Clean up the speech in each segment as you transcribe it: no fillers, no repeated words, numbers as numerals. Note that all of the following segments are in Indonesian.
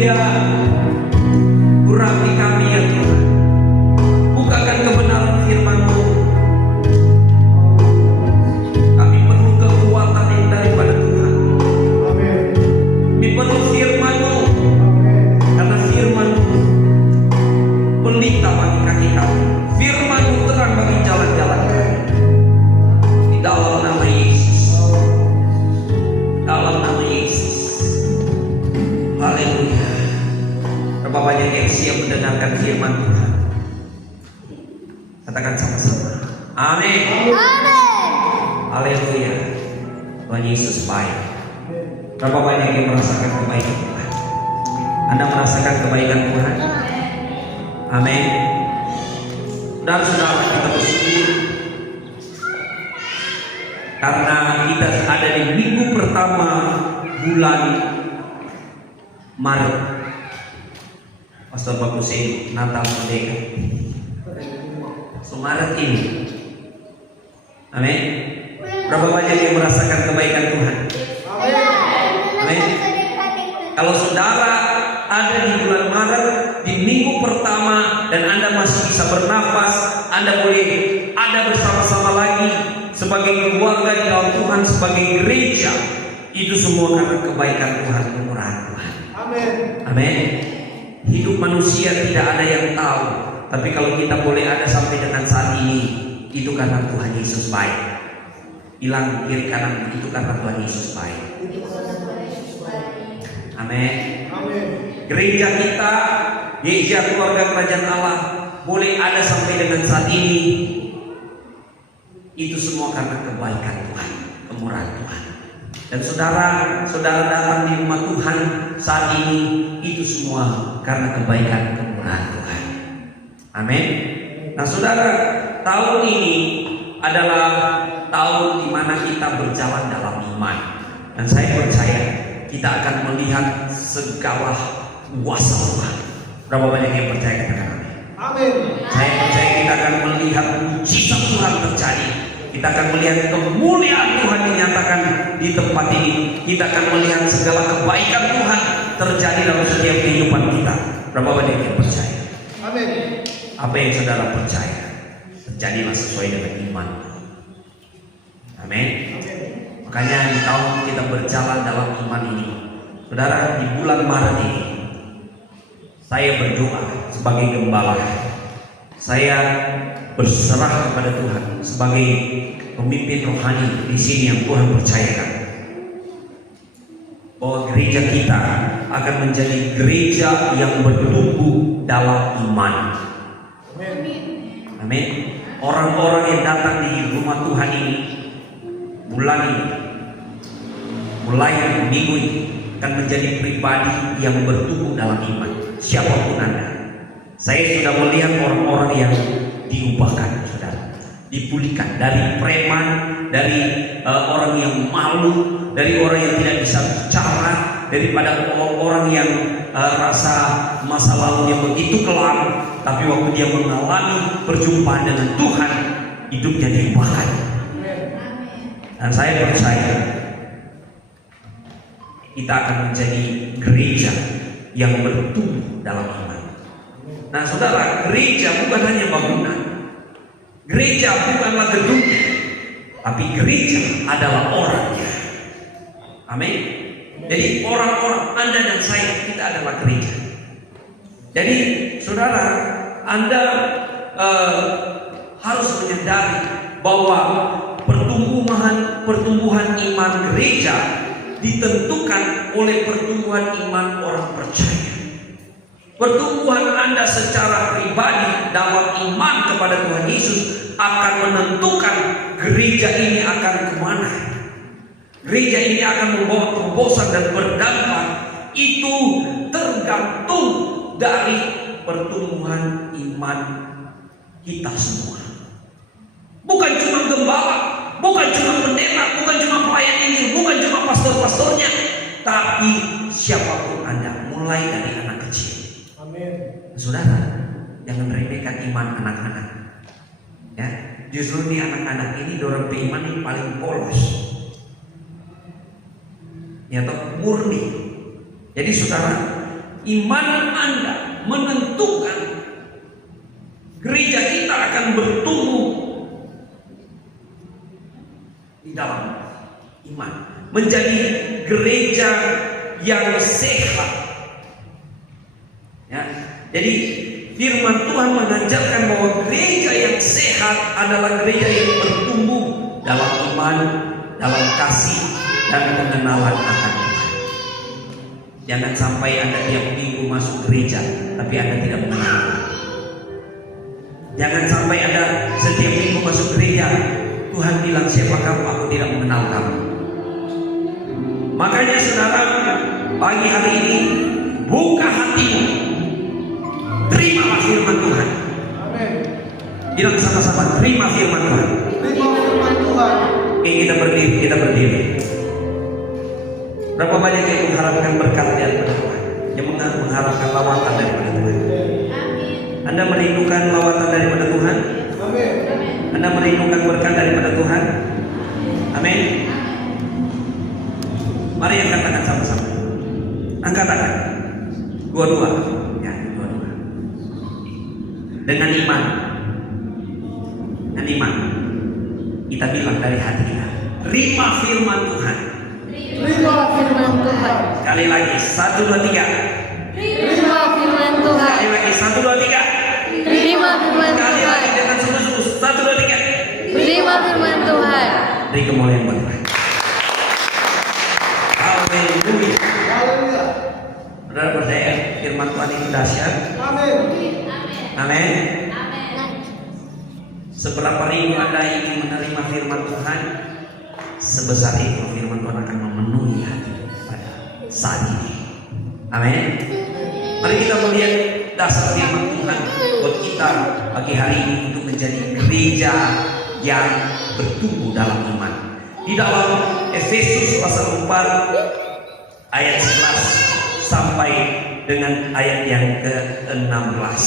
Haleluya. Urapi kami ya Tuhan. Bukakan kebenaran firman-Mu. Kami perlu kekuatan yang daripada Tuhan. Kami perlu firman-Mu. Karena firman-Mu pelita bagi kaki kami. Firman-Mu terang bagi jalan-jalan kami. Di dalam nama Yesus. Dalam nama Yesus. Haleluya. Berapa banyak yang siap mendengarkan firman Tuhan? Katakan sama-sama. Amin. Haleluya. Tuhan Yesus baik. Berapa banyak yang merasakan kebaikan Tuhan? Anda merasakan kebaikan Tuhan? Amin. Saudara-saudara, kita bersyukur karena kita ada di minggu pertama bulan Maret. Pastor Bagus ini Natal Merdeka. Maret ini. Amin. Berapa banyak yang merasakan kebaikan Tuhan? Amin. Kalau saudara ada di bulan Maret, di minggu pertama, dan Anda masih bisa bernafas, Anda boleh ada bersama-sama lagi sebagai keluarga di dalam Tuhan, sebagai gereja, itu semua karena kebaikan Tuhan, kemurahan Tuhan. Amin. Amin. Hidup manusia tidak ada yang tahu, tapi kalau kita boleh ada sampai dengan saat ini, itu karena Tuhan Yesus baik. Bilang kiri kanan, itu karena Tuhan Yesus baik. Amin. Gereja kita, gereja keluarga kerajaan Allah, boleh ada sampai dengan saat ini, itu semua karena kebaikan Tuhan, kemurahan Tuhan. Dan saudara datang di rumah Tuhan saat ini, itu semua karena kebaikan kemurahan Tuhan. Amin. Nah saudara, tahun ini adalah tahun di mana kita berjalan dalam iman. Dan saya percaya kita akan melihat segala kuasa Tuhan. Berapa banyak yang percaya, katakan amin. Amin. Saya percaya kita akan melihat mujizat Tuhan terjadi. Kita akan melihat kemuliaan Tuhan dinyatakan di tempat ini. Kita akan melihat segala kebaikan Tuhan terjadi dalam setiap kehidupan kita. Berapa banyak yang percaya? Amin. Apa yang saudara percaya, terjadilah sesuai dengan iman. Amin. Makanya di tahun kita berjalan dalam iman ini, saudara, di bulan Maret ini, saya berdoa sebagai gembala. Saya berserah kepada Tuhan sebagai pemimpin rohani di sini yang Tuhan percayakan, bahwa gereja kita akan menjadi gereja yang bertumbuh dalam iman. Amin. Orang-orang yang datang di rumah Tuhan ini bulan ini, mulai minggu ini, akan menjadi pribadi yang bertumbuh dalam iman. Siapapun Anda, saya sudah melihat orang-orang yang diubahkan, saudara, dipulihkan dari preman, dari orang yang malu, dari orang yang tidak bisa bicara, daripada orang yang rasa masa lalunya begitu kelam, tapi waktu dia mengalami perjumpaan dengan Tuhan, hidupnya diubahkan. Dan saya percaya kita akan menjadi gereja yang bertumbuh dalam iman. Nah saudara, gereja bukan hanya bangunan, gereja bukanlah gedungnya, tapi gereja adalah orangnya. Amin. Jadi orang-orang Anda dan saya, kita adalah gereja. Jadi saudara, Anda harus menyadari bahwa pertumbuhan iman gereja ditentukan oleh pertumbuhan iman orang percaya. Pertumbuhan Anda secara pribadi dalam iman kepada Tuhan Yesus akan menentukan gereja ini akan kemana. Gereja ini akan membawa terobosan dan berdampak. Itu tergantung dari pertumbuhan iman kita semua. Bukan cuma gembala, bukan cuma pendeta, bukan cuma pelayan Injil, bukan cuma pastor-pastornya, tapi siapapun Anda, mulai dari anak kecil. Amin. Saudara, jangan remehkan iman anak-anak. Ya, justru nih anak-anak ini dorong beriman yang paling polos. Ya, atau murni. Jadi saudara, Iman Anda menentukan gereja kita akan bertumbuh di dalam iman, menjadi gereja yang sehat. Ya, jadi firman Tuhan mengajarkan bahwa gereja yang sehat adalah gereja yang bertumbuh dalam iman, dalam kasih, dan pengenalan akan Tuhan. Jangan sampai Anda tiap minggu masuk gereja, tapi Anda tidak mengenal Tuhan. Jangan sampai Anda setiap minggu masuk gereja, Tuhan bilang, siapa kamu? Aku tidak mengenal kamu. Makanya saudara, pagi hari ini buka hatimu, terima firman Tuhan. Amin. Bilang sama-sama, terima firman Tuhan. Terima firman Tuhan. Oke, kita berdiri. Berapa banyak yang mengharapkan berkat daripada Tuhan, yang mengharapkan lawatan daripada Tuhan? Anda merindukan lawatan daripada Tuhan? Amin. Anda merindukan berkat daripada Tuhan? Amin. Mari angkat tangan sama-sama. Angkat tangan. Dua-dua. Ya, dua-dua. Dengan iman. Dengan iman. Kita bilang dari hati kita, terima firman Tuhan. Terima firman Tuhan. Sekali lagi, 1, 2, 3. Terima firman Tuhan. Sekali lagi, 1, 2, 3. Terima firman Sekali Tuhan. lagi dengan sungguh-sungguh, 1, 2, 3. Terima firman Tuhan. Beri kemuliaan buat Tuhan. Haleluya. Haleluya. Saudara percaya firman Tuhan itu dahsyat? Amin. Amin. Seberapa rindu Anda ingin menerima firman Tuhan, sebesar itu firman Tuhan akan memenuhi hati pada saat ini. Amin. Mari kita melihat dasar firman Tuhan buat kita pagi hari ini untuk menjadi gereja yang bertumbuh dalam iman. Di dalam Efesus pasal 4 ayat 11 sampai dengan ayat yang ke-16.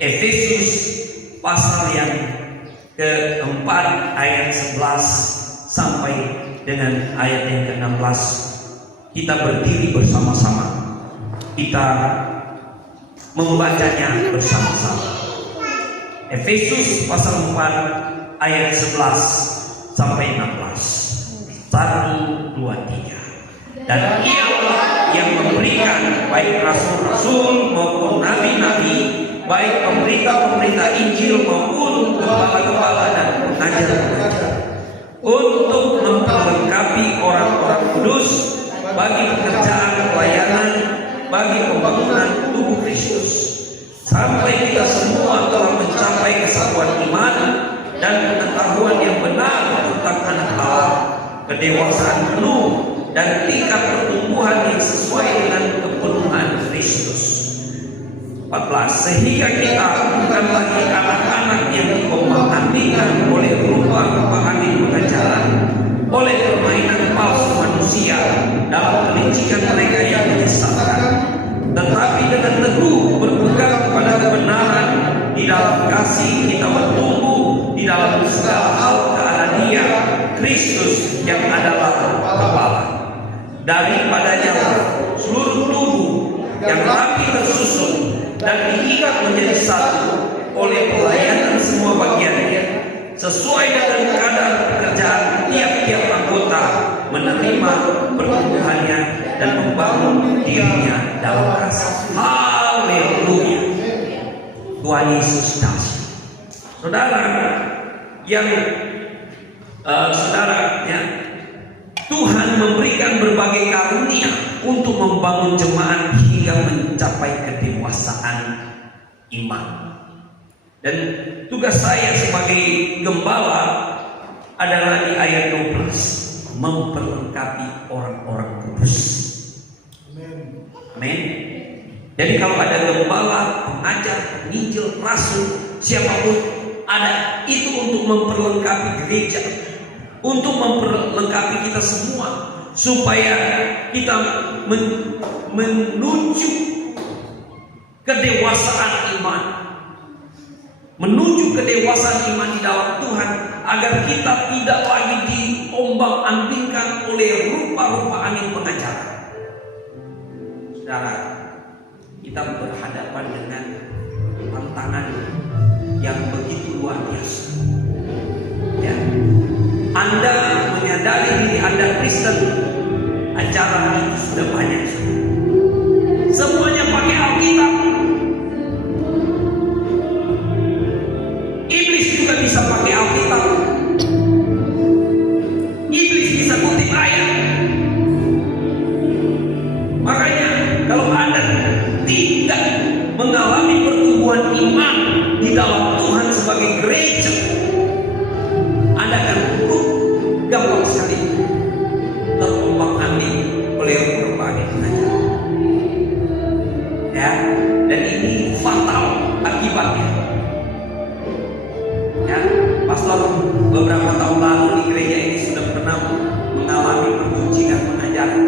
Efesus pasal yang ke-4 ayat 11 sampai dengan ayat yang ke-16. Kita berdiri bersama-sama. Kita membacanya bersama-sama. Efesus pasal 4 ayat 11 sampai 16. 1, 2, 3. Dan Ialah yang memberikan baik rasul-rasul maupun nabi-nabi, baik pemerintah-pemerintah Injil maupun kepala-kepala dan pengajar-pengajar, untuk memperlengkapi orang-orang kudus bagi pekerjaan pelayanan, bagi pembangunan tubuh Kristus, sampai kita semua telah mencapai kesatuan iman dan pengetahuan yang benar tentang Anak Allah, kedewasaan penuh dan tingkat pertumbuhan yang sesuai dengan kepenuhan Kristus. 14. Sehingga kita bukan lagi anak-anak yang dikompang-ambingkan oleh rupa-rupa angin pengajaran, oleh permainan palsu manusia dalam kelicikan mereka yang menyesatkan, tetapi dengan teguh berpegang kepada kebenaran, di dalam kasih kita bertumbuh di dalam segala hal ke arah Dia, Kristus yang adalah kepala. Daripadanya seluruh tubuh yang rapi tersusun dan diikat menjadi satu oleh pelayanan semua bagiannya, sesuai dengan kadar pekerjaan tiap-tiap anggota, menerima pertumbuhannya dan membangun dirinya dalam kasih. Haleluya. Tuhan Yesus dahsyat. Saudara yang saudara ya, Tuhan memberikan berbagai karunia untuk membangun jemaat hingga mencapai kedewasaan iman. Dan tugas saya sebagai gembala adalah di ayat 12, memperlengkapi orang-orang kudus. Amin. Jadi kalau ada gembala, pengajar, penginjil, rasul, siapapun ada, itu untuk memperlengkapi gereja, untuk memperlengkapi kita semua, supaya kita menuju kedewasaan iman, menuju kedewasaan iman di dalam Tuhan, agar kita tidak lagi diombang-ambingkan oleh rupa-rupa angin pengajaran. Saudara, kita berhadapan dengan tantangan yang begitu luar biasa. Ya, Anda menyadari diri Anda Kristen, acara itu sudah banyak. Semuanya pakai Alkitab. Iblis juga bisa pakai Alkitab. Iblis bisa kutip ayat. Makanya kalau Anda tidak mengalami pertumbuhan iman di dalam Tuhan sebagai gereja, Anda akan gampang sekali terombang-ambing oleh berbagai pengajaran. Ya, dan ini fatal akibatnya. Ya, pastor beberapa tahun lalu di gereja ini sudah pernah mengalami perguncingan pengajaran.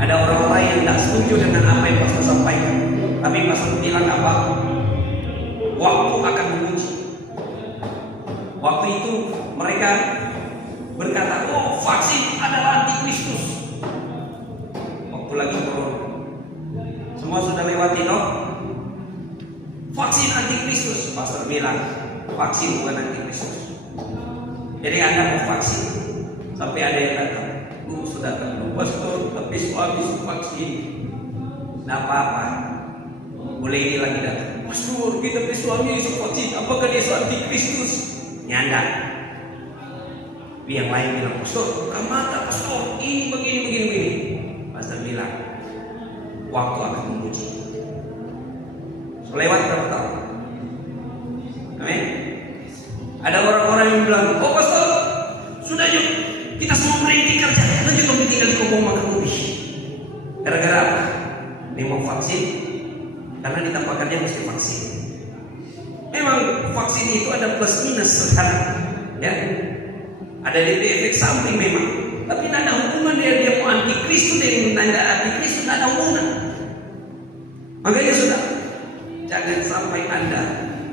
Ada orang-orang yang tidak setuju dengan apa yang pastor sampaikan, tapi pastor bilang apa? Waktu akan menguji. Waktu itu mereka berkata, oh, vaksin adalah antikristus. Waktu lagi corona, semua sudah lewati, no? Vaksin antikristus. Pastor bilang, vaksin bukan antikristus. Jadi Anda mau vaksin, sampai ada yang datang, sudah tahu, pastor, tapi suami vaksin. Nah, apa-apa, boleh ini lagi datang, pastor, kita suami vaksin, apakah dia antikristus? Nyanda. Tapi yang lain bilang, pastor, buka mata, pastor, ini begini. Pastor bilang, waktu akan menguji. Lewat berapa tahun? Amin. Ada orang-orang yang bilang, oh pastor, sudah yuk, kita semua berhenti kerja, lanjut kami tinggal di Kobong makan kopi. Gara-gara apa? Dia mau vaksin, karena di tempat kerja mesti vaksin. Memang vaksin itu ada plus minus sekarang, ya. Ada efek samping memang, tapi tidak ada hubungan dia mau antikristus dengan tidak antikristus, tidak ada hubungan. Makanya sudah, jangan sampai Anda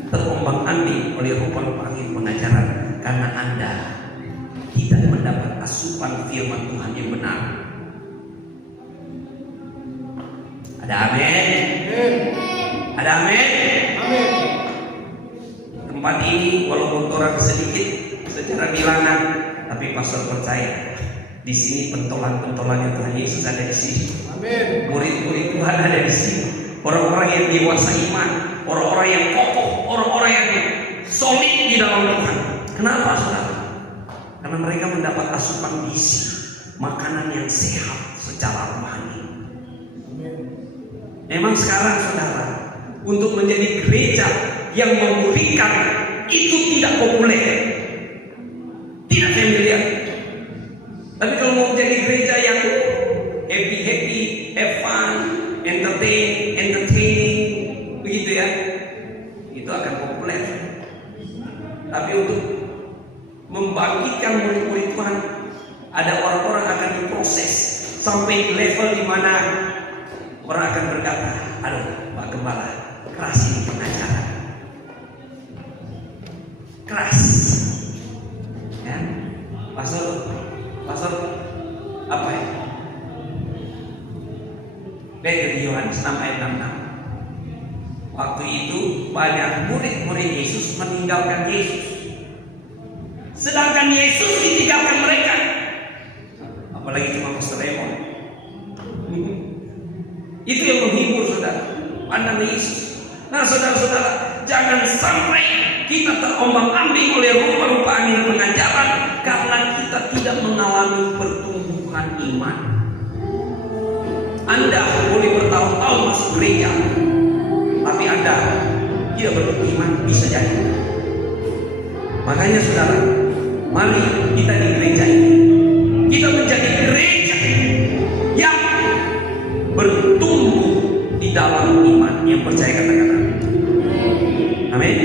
terombang-ambing oleh rupa-rupa angin pengajaran, karena Anda tidak mendapat asupan firman Tuhan yang benar. Ada amin? Ada amin? Amin. Tempat ini walaupun orang sedikit secara bilangan, tapi pastor percaya di sini pentolan-pentolannya Tuhan Yesus ada di sini. Amin. Murid-murid Tuhan ada di sini. Orang-orang yang dewasa iman, orang-orang yang kokoh, orang-orang yang solid di dalam Tuhan. Kenapa, saudara? Karena mereka mendapat asupan gizi, makanan yang sehat secara rohani. Memang sekarang, saudara, untuk menjadi gereja yang memulihkan itu tidak populer, tidak familiar. Tapi kalau mau menjadi gereja yang happy, have fun, entertaining, begitu ya, itu akan populer. Tapi untuk membangkitkan murid-murid Tuhan, ada orang-orang akan diproses sampai level di mana orang akan berkata, aduh Pak Gembala, keras ini pengajaran, keras. Ya, pastor apa ya? Lihat di Yohanes 6 ayat 66. Waktu itu banyak murid-murid Yesus meninggalkan Yesus, sedangkan Yesus ditinggalkan mereka. Apalagi cuma Pastor Raymond. Itu yang menghibur, saudara. Pandang Yesus. Nah, saudara-saudara, jangan sampai kita terombang-ambing oleh rupa-rupa angin pengajaran karena kita tidak mengalami pertumbuhan iman. Anda boleh bertahun-tahun masuk gereja, tapi Anda tidak beriman, bisa jadi. Makanya saudara, mari kita di gereja ini, kita menjadi gereja yang bertumbuh di dalam iman, yang percaya, katakan amin. Amin.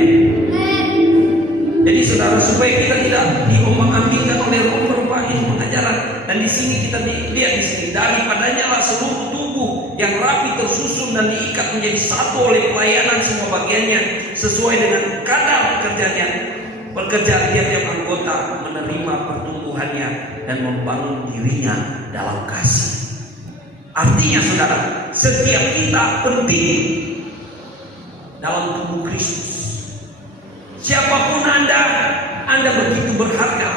Jadi saudara, supaya kita tidak diombang-ambingkan oleh rupa-rupa pengajaran, dan di sini kita lihat di sini, daripadanya lah seluruh tubuh yang rapi tersusun dan diikat menjadi satu oleh pelayanan semua bagiannya sesuai dengan kadar pekerjaannya. Pekerjaan tiap-tiap anggota menerima pertumbuhannya dan membangun dirinya dalam kasih. Artinya saudara, setiap kita penting dalam tubuh Kristus. Siapapun Anda begitu berharga.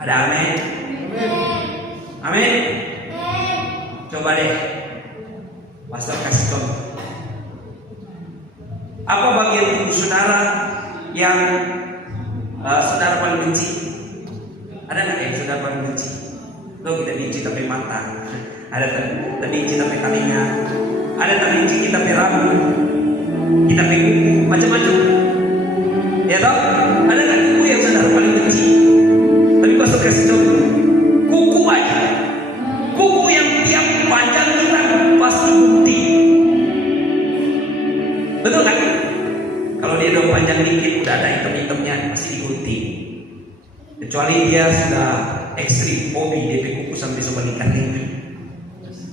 Ada amin? Amin. Coba deh, pastor kasih contoh. Apa bagian tubuh saudara yang saudara paling benci? Ada nggak yang saudara paling benci? Lo kita benci tapi mata, ada benci tapi telinga, ada benci kita rambut, kita kuku, macam-macam. Ya toh? Ada nggak kuku yang saudara paling benci? Tapi pastor kasih contoh, kuku aja, kuku yang tiap panjang kita pasti gunting. Betul kan? Kalau dia udah panjang dikit, udah ada hitam-hitamnya, pasti digunting. Kecuali dia sudah ekstrim hobi DP kuku sampai sebalikan lingkar.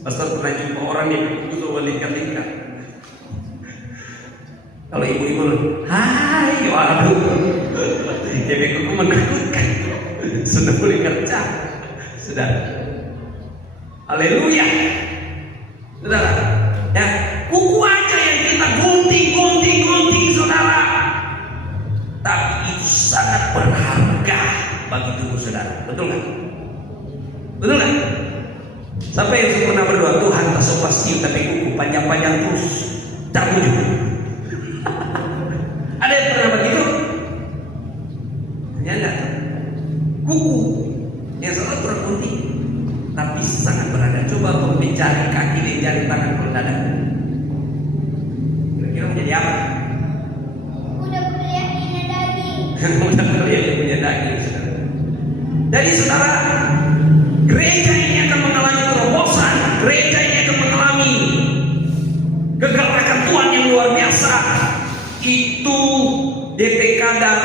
Pastor pernah jumpa orang yang kuku sebalikan. Kalau ibu-ibu, hai, waduh, DP kuku menakutkan. Sudah boleh kerja, sudah. Haleluya, saudara. Ya, kuku aja yang kita gunting, saudara. Tapi itu sangat berharga bagi tubuh saudara. Betul nggak? Betul nggak? Siapa yang pernah berdoa, Tuhan tak sepasti tapi kuku panjang-panjang terus, cabut juga. Ada yang pernah begitu? Ya enggak. Kuku yang selalu bergunting, tapi sangat berharga. Coba kau mencari kaki dan jari tangan kalau ada. Kira-kira menjadi apa? Udah kuliah punya daging. Udah kuliah punya daging. Jadi saudara, gereja ini akan mengalami terobosan. Gereja ini akan mengalami kegerakan Tuhan yang luar biasa. Itu DP Kadar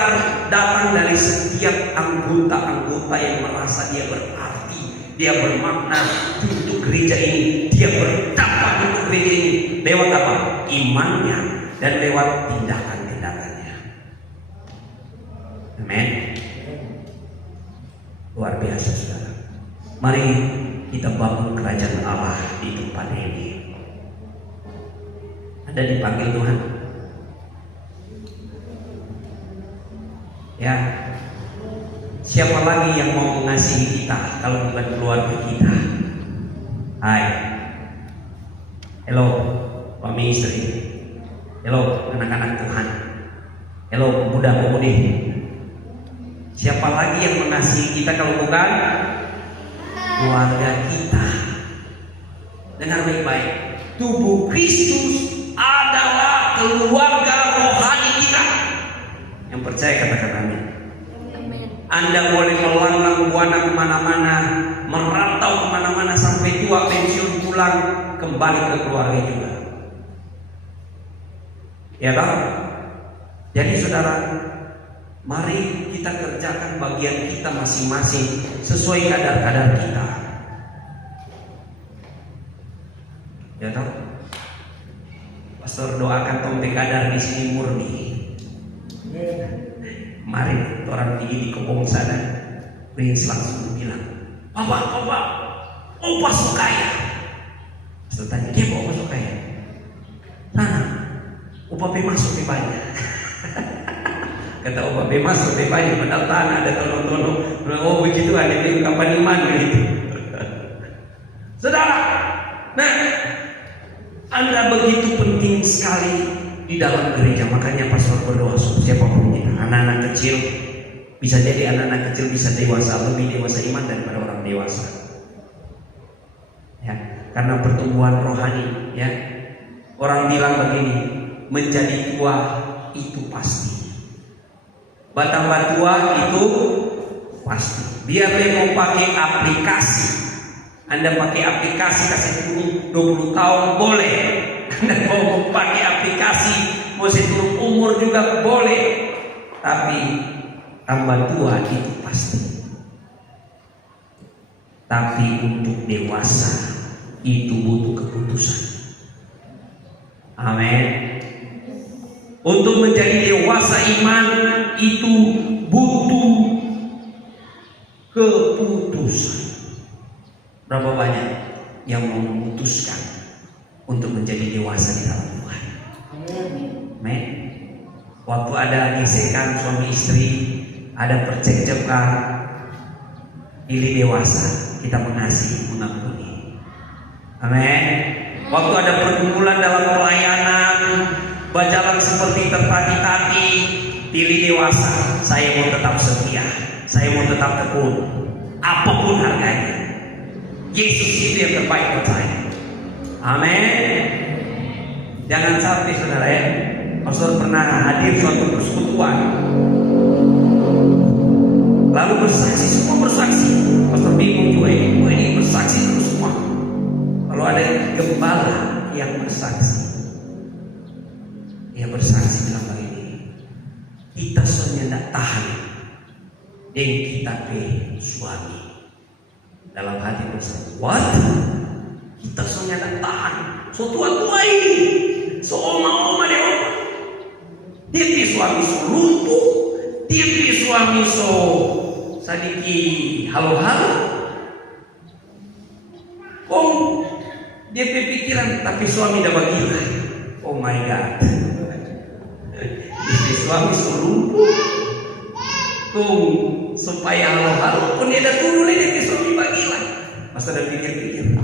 datang dari setiap anggota-anggota yang merasa dia berarti, dia bermakna untuk gereja ini, dia berdampak untuk gereja ini. Lewat apa? Imannya dan lewat tindakan-tindakannya. Amin. Luar biasa saudara. Mari kita bangun kerajaan Allah di tempat ini. Anda dipanggil Tuhan. Ya, siapa lagi yang mau mengasihi kita kalau bukan keluarga kita? Hai, hello suami istri, hello anak-anak Tuhan, hello pemuda-pemudi. Siapa lagi yang mengasihi kita kalau bukan keluarga kita? Dengar baik-baik, tubuh Kristus adalah keluarga rohani kita. Yang percaya katakan amin. Anda boleh melanglang buana kemana-mana, merantau kemana-mana sampai tua pensiun pulang kembali ke keluarga juga. Ya tak? Jadi saudara, mari kita kerjakan bagian kita masing-masing sesuai kadar-kadar kita. Ya tak? Pastor doakan tombe kadar di sini murni. Mari orang tinggi di kebun sana, Prince langsung bilang, Papa, Opa suka ya. Saya tanya, dia Opa suka ya? Nah, Opa masuk ke banyak. Kata Opa masuk ke banyak, padahal tanah ada tono-tono. Oh begitu ada yang kapan iman begitu. Saudara, nah, Anda begitu penting sekali di dalam gereja. Makanya pastor berdoa siapapun kita, anak-anak kecil, bisa jadi anak-anak kecil bisa dewasa, lebih dewasa iman daripada orang dewasa. Ya, karena pertumbuhan rohani, ya. Orang bilang begini, menjadi tua itu pasti. Bertambah tua itu pasti. Biar dia mau pakai aplikasi, Anda pakai aplikasi kasih turun 20 tahun boleh. Anda mau pakai aplikasi masih turun umur juga boleh. Tapi tambah tua itu pasti. Tapi untuk dewasa itu butuh keputusan. Amin. Untuk menjadi dewasa iman itu butuh keputusan. Berapa diputuskan untuk menjadi dewasa di dalam Tuhan. Amin. Waktu ada gesekan suami istri, ada percekcokan, pilih dewasa, kita mengasihi, mengampuni. Amin. Waktu ada pergumulan dalam pelayanan, berjalan seperti tertati-tati, pilih dewasa. Saya mau tetap setia, saya mau tetap tekun, apapun harganya. Yesus itu yang terbaik buat saya. Amin. Jangan sampai saudara ya, pastor pernah hadir suatu persekutuan, lalu bersaksi, semua bersaksi. Pastor bingung juga ini bersaksi terus semua. Kalau ada gembala yang bersaksi, dia bersaksi bilang begini, kita soalnya tidak tahan dan kita pe suami. Dalam hati bersama, what? Kita soalnya tidak tahan. So tua-tua ini, so oma-oma deh oma. Dia pe suami so lumpuh, dia pe suami so sadiki halo-halo. Dia pe pikiran, tapi suami dah bagila. Oh my God. Dia suami so lumpuh. Supaya halo-halo pun dia dah turun dia pe suami bagila. Masa dah pikir-pikir,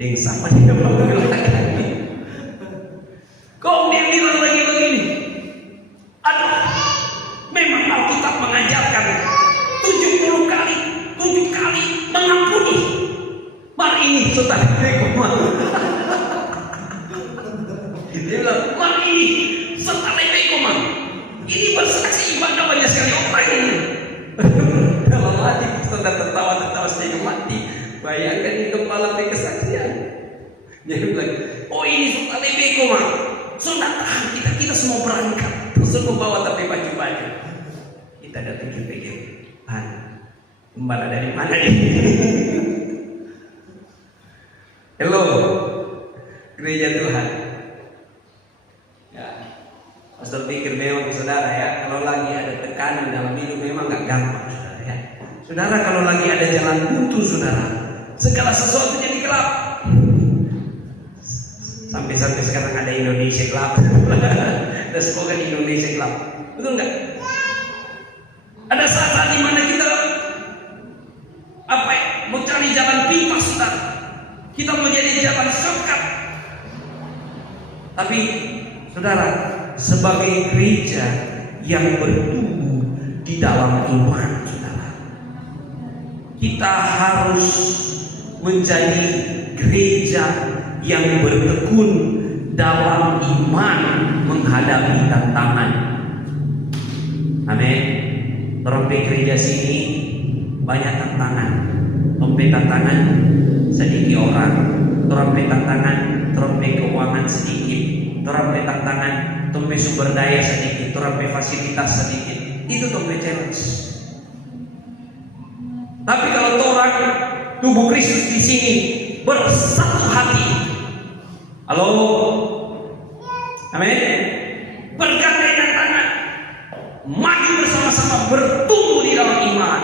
yang sama dia bagila lagi. Dia bilang lagi begini, aduh, memang Alkitab mengajarkan 7 kali mengampuni. Mari ini saudara, dia bilang, mari ini setelah itu ini bersaksi ibadah banyak sekali orang ini. Dalam hati saudara tertawa setengah mati. Bayangkan ini kepala kesaksian. Dia bilang, oh ini setelah itu sudah tahan, kita semua berangkat. Terus membawa tapi baju-baju. Kita ada pikir-pikir, kembali dari mana ini? Hello, gereja Tuhan. Ya, pastor pikir memang saudara ya, kalau lagi ada tekanan dalam hidup memang nggak gampang saudara ya. Saudara kalau lagi ada jalan buntu saudara, segala sesuatu jadi gelap. Sampai sekarang ada Indonesia gelap. Ada slogan Indonesia gelap. Betul nggak? Ada saat di mana kita mau cari jalan pintas saudara. Kita menjadi jalan shortcut. Tapi saudara, sebagai gereja yang bertumbuh di dalam iman saudara, kita harus menjadi gereja yang bertekun dalam iman menghadapi tantangan. Amin. Terompe gereja sini banyak tantangan. Terompe tantangan sedikit orang, terompe tantangan, terompe keuangan sedikit, terompe tantangan, terompe sumber daya sedikit, terompe fasilitas sedikit. Itu terompe challenge. Tapi kalau orang tubuh Kristus di sini bersatu hati, halo, amin, bergandengan tangan, maju bersama-sama, bertumbuh di dalam iman,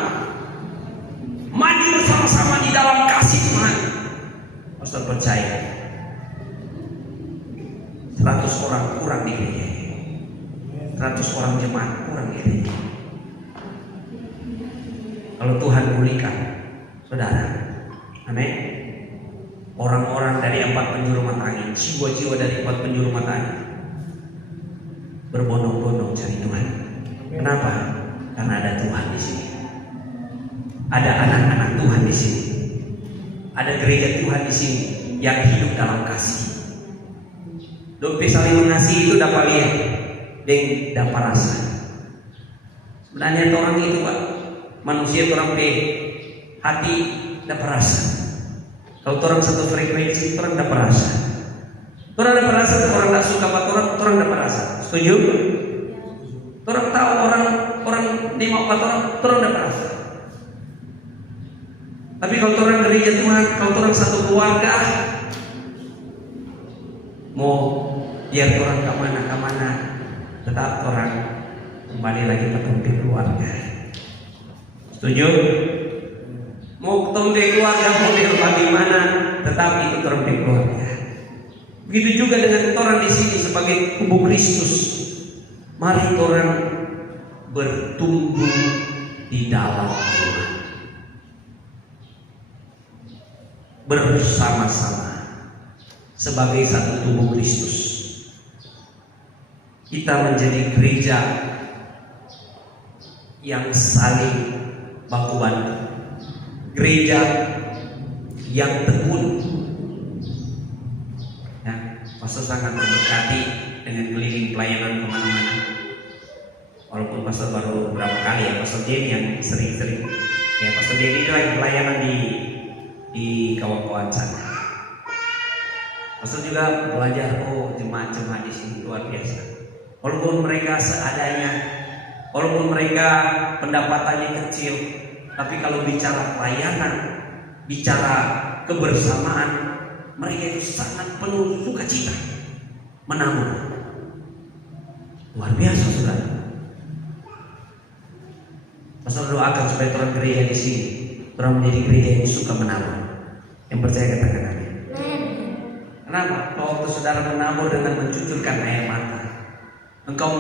maju bersama-sama di dalam kasih Tuhan. Pastor percaya 100 orang kurang di gereja, 100 orang jemaat kurang di gereja. Kalau Tuhan pulihkan saudara, amin, orang-orang dari 4 penjuru mata angin, jiwa-jiwa dari 4 penjuru mata angin berbondong-bondong cari Tuhan. Kenapa? Karena ada Tuhan di sini. Ada anak-anak Tuhan di sini. Ada gereja Tuhan di sini yang hidup dalam kasih. Dope saling mengasihi itu dapat lihat, dan dapat rasa. Sebenarnya orang itu Pak, manusia orang pe hati dapat rasa. Kalau orang satu frekuensi, orang dapat rasa. Orang dapat rasa, orang tak suka apa orang dapat rasa. Setuju? Orang tahu orang ni mau apa orang dapat rasa. Tapi kalau orang gereja Tuhan, kalau orang satu keluarga, mau biar orang ke mana, tetap orang kembali lagi ke keluarga. Setuju? Mau ketemu keluarga, mau bagaimana, tetapi itu orang keluarga. Begitu juga dengan orang di sini sebagai tubuh Kristus. Mari orang bertumbuh di dalam iman bersama-sama sebagai satu tubuh Kristus. Kita menjadi gereja yang saling baku bantu, gereja yang tekun. Ya, Pastor sangat memberkati dengan keliling pelayanan kemana-mana. Walaupun Pastor baru beberapa kali ya, Pastor Jenny yang sering-sering. Ya, Pastor Jenny itu lagi pelayanan di kawan-kawan sana. Pastor juga belajar, jemaat-jemaat di sini luar biasa. Walaupun mereka seadanya, walaupun mereka pendapatannya kecil, tapi kalau bicara pelayanan, bicara kebersamaan, mereka itu sangat penuh sukacita, menabur. Luar biasa, saudara. Pastor doakan supaya orang gereja di sini orang menjadi gereja yang suka menabur, yang percaya katakan amin. Kenapa? Kalau waktu saudara menabur dengan mencucurkan air mata, engkau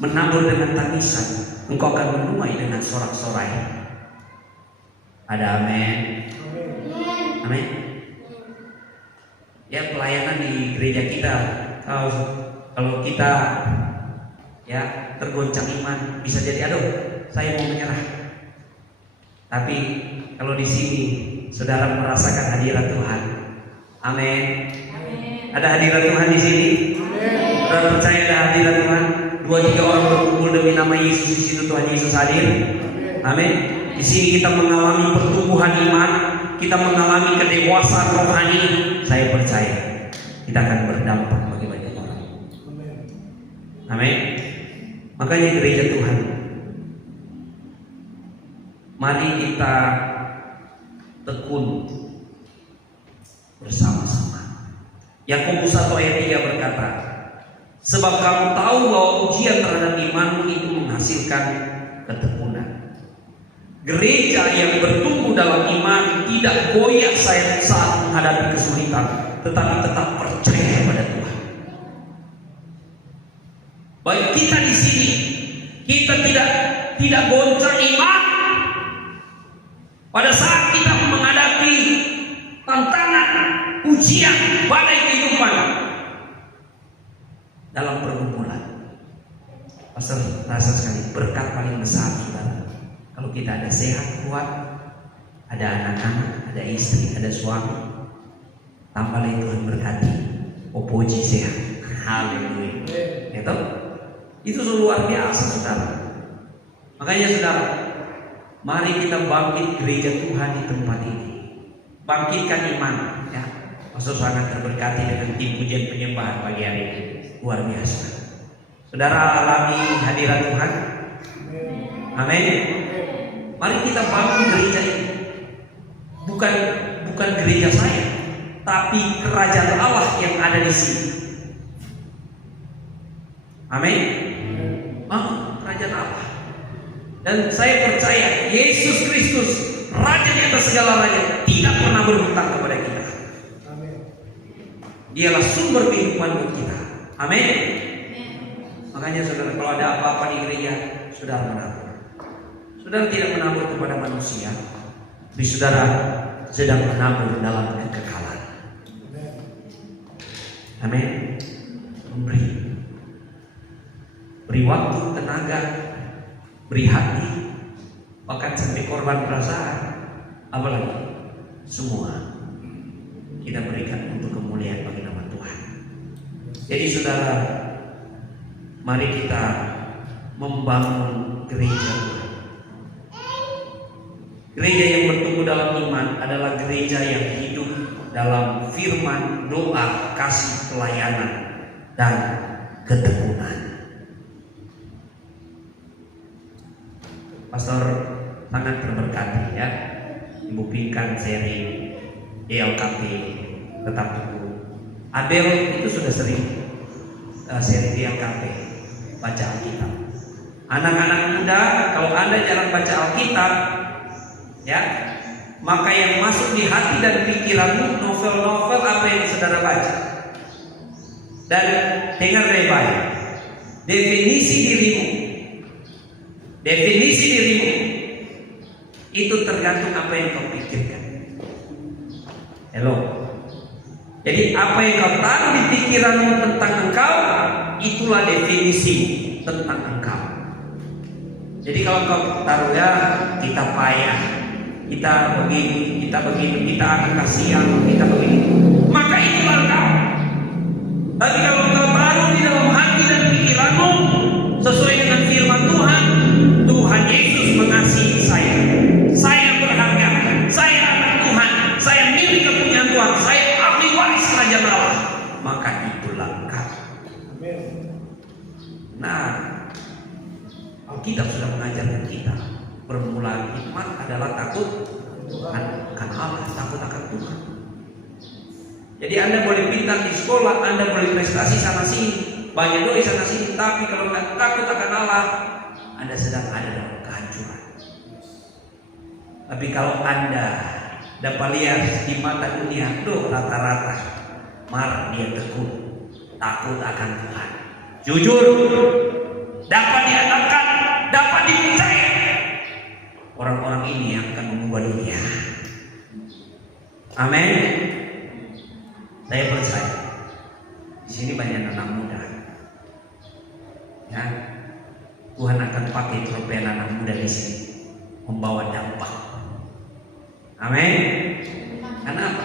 menabur dengan tangisan, engkau akan menuai dengan sorak-sorai. Ada amin. Amin. Ya, pelayanan di gereja kita, kalau kita ya tergoncang iman, bisa jadi saya mau menyerah. Tapi kalau di sini saudara merasakan hadirat Tuhan, amin. Ada hadirat Tuhan di sini. Saudara percaya ada hadirat Tuhan. 2-3 orang berkumpul demi nama Yesus, di situ Tuhan Yesus hadir. Amin. Di sini kita mengalami pertumbuhan iman, kita mengalami kedewasaan rohani. Saya percaya kita akan berdampak bagi banyak orang. Amin. Makanya gereja Tuhan, mari kita tekun bersama-sama. Yakobus 1 ayat 3 berkata, sebab kamu tahu bahwa ujian terhadap imanmu itu menghasilkan ketekunan. Gereja yang bertumbuh dalam iman tidak goyah saat menghadapi kesulitan, tetapi tetap percaya pada Tuhan. Baik kita di sini, kita tidak goncang iman pada saat kita menghadapi tantangan, ujian, badai kehidupan dalam pergumulan. Pastor rasa sekali berkat paling besar, saudara, kalau kita ada sehat, kuat, ada anak-anak, ada istri, ada suami, tambah lagi Tuhan berkati, puji sehat. Haleluya. Itu luar biasa, saudara. Makanya saudara, mari kita bangkit gereja Tuhan di tempat ini. Bangkitkan iman, ya. Pastor sangat terberkati dengan tim pujian penyembahan pagi hari ini. Luar biasa. Saudara alami hadirat Tuhan. Amin. Mari kita bangun gereja ini. Bukan gereja saya, tapi kerajaan Allah yang ada di sini. Amin. Kerajaan Allah. Dan saya percaya Yesus Kristus, Raja di atas segala raja, tidak pernah berhutang kepada kita. Dialah sumber kehidupan buat kita. Amin. Makanya saudara, kalau ada apa-apa di gereja, saudara menabur. Saudara tidak menabur kepada manusia, tapi saudara sedang menabur dalam kekekalan. Amin. Beri waktu, tenaga, beri hati, bahkan sampai korban perasaan, apalagi semua kita berikan untuk kemuliaan bagi nama Tuhan. Jadi saudara, mari kita membangun gereja Tuhan. Gereja yang bertumbuh dalam iman adalah gereja yang hidup dalam firman, doa, kasih, pelayanan, dan ketekunan. Pastor sangat terberkati ya, dibuktikan seri DLKP tetap teguh. Adel itu sudah sering seri DLKP baca Alkitab. Anak-anak muda, kalau Anda jarang baca Alkitab, ya maka yang masuk di hati dan pikiranmu novel-novel apa yang saudara baca. Dan dengar baik-baik, definisi dirimu itu tergantung apa yang kau pikirkan. Hello. Jadi apa yang kau taruh di pikiranmu tentang engkau, itulah definisimu tentang engkau. Jadi kalau kau taruh ya kita payah, kita begini, kita akan kasihan, kita begini, maka itulah engkau. Tapi kalau kau taruh di dalam hati dan pikiranmu sesuai dengan firman Tuhan, Tuhan Yesus mengasihi saya berharga, saya anak Tuhan, saya milik kepunyaan Tuhan, saya ahli waris kerajaan Allah, maka itulah engkau. Nah, Alkitab sudah mengajarkan kita, permulaan hikmat adalah takut akan Allah, takut akan Tuhan. Jadi Anda boleh pintar di sekolah, Anda boleh prestasi sana sini, banyak doi sana sini, tapi kalau nggak takut akan Allah, Anda sedang ada dalam kehancuran. Tapi kalau Anda dapat lihat di mata dunia, tuh rata-rata marah dia tekun, takut akan Tuhan, jujur, dapat diandalkan, dapat dipercaya. Orang-orang ini yang akan mengubah dunia. Amin. Saya percaya di sini banyak anak muda. Ya, Tuhan akan pakai tropean anak muda di sini membawa dampak. Amin. Kenapa?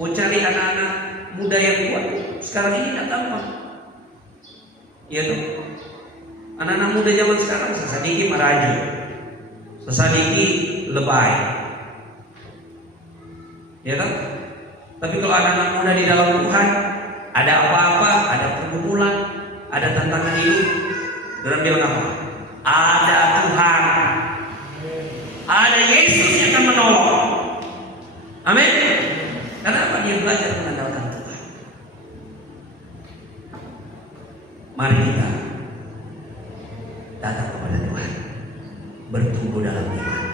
Mau cari anak-anak muda yang kuat sekarang ini tidak gampang. Iya tuh. Anak-anak muda zaman sekarang sesadiki meraji, sesadiki lebay. Ya kan? Tapi kalau anak-anak muda di dalam Tuhan, ada apa-apa, ada pergumulan, ada tantangan hidup, dalam bilang apa? Ada Tuhan, ada Yesus yang akan menolong. Amin. Kenapa dia belajar mengandalkan Tuhan? Mari kita datang kepada Tuhan, bertumbuh dalam iman.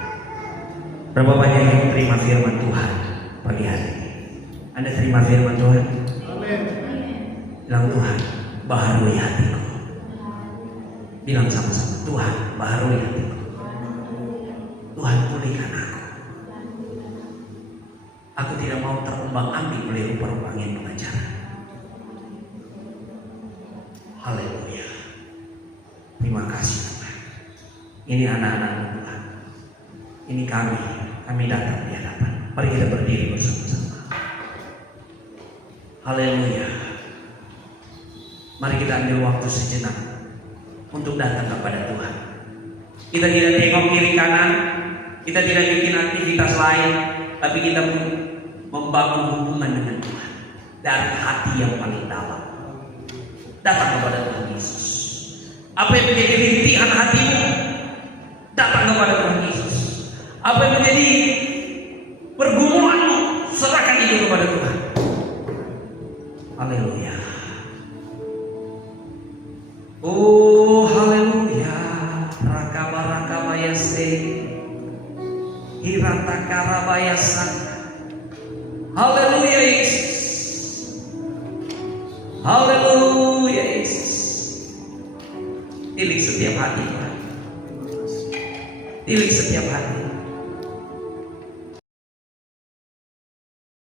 Berapa banyak yang terima firman Tuhan pagi hari ini? Anda terima firman Tuhan? Amin. Bilang, Tuhan, baharui hatiku. Bilang sama-sama, Tuhan, baharui hatiku. Tuhan, pulihkan aku. Aku tidak mau terombang-ambing oleh rupa-rupa angin pengacara. Haleluya. Terima kasih Tuhan. Ini anak-anak Tuhan. Ini kami datang di hadapan. Mari kita berdiri bersama-sama. Haleluya. Mari kita ambil waktu sejenak untuk datang kepada Tuhan. Kita tidak tengok kiri kanan, kita tidak bikin aktivitas lain, tapi kita membangun hubungan dengan Tuhan dari hati yang paling dalam. Datang kepada Tuhan Yesus. Apa yang menjadi rintihan hatimu, datang kepada Tuhan Yesus. Apa yang menjadi pergumulanmu, serahkan itu kepada Tuhan. Haleluya. Oh haleluya. Rakaba-rakabayase Hiratakarabayasa. Haleluya Yesus. Haleluya Yesus. Tilik setiap hati Tuhan. Tilik setiap hati.